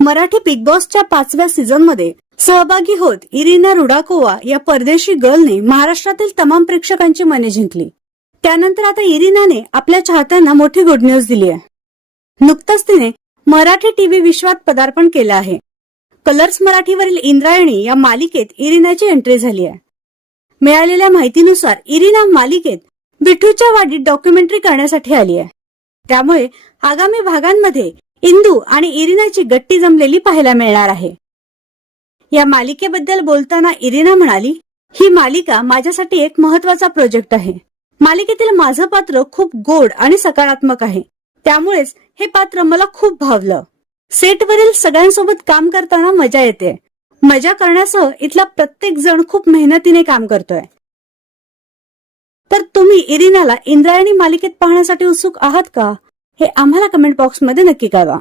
Marathi big बॉसच्या पाचव्या सीझनमध्ये सहभागी होत इरिना रुडाकोवा या परदेशी गर्लने महाराष्ट्रातील तमाम प्रेक्षकांची मने जिंकली. त्यानंतर आता इरिनाने आपल्या चाहत्यांना मोठी गुड न्यूज दिली आहे. नुकतंच तिने मराठी टीव्ही विश्वात पदार्पण केलं आहे. कलर्स मराठीवरील इंद्रायणी या मालिकेत इरिनाची एंट्री झाली आहे. मिळालेल्या माहितीनुसार इरिना मालिकेत बिठूच्या वाडीत डॉक्युमेंटरी करण्यासाठी आली आहे. त्यामुळे आगामी भागांमध्ये इंदू आणि इरिनाची गट्टी जमलेली पाहायला मिळणार आहे. या मालिकेबद्दल बोलताना इरिना म्हणाली ही मालिका माझ्यासाठी एक महत्त्वाचा प्रोजेक्ट आहे. मालिकेतील माझं पात्र खूप गोड आणि सकारात्मक आहे. त्यामुळेच हे पात्र मला खूप भावलं. सेटवरील सगळ्यांसोबत काम करताना मजा येते. मजा करण्यासह इथला प्रत्येक जण खूप मेहनतीने काम करतोय. तर तुम्ही इरिनाला इंद्रायणी मालिकेत पाहण्यासाठी उत्सुक आहात का? हे आम्हाला कमेंट बॉक्समध्ये नक्की कळवा.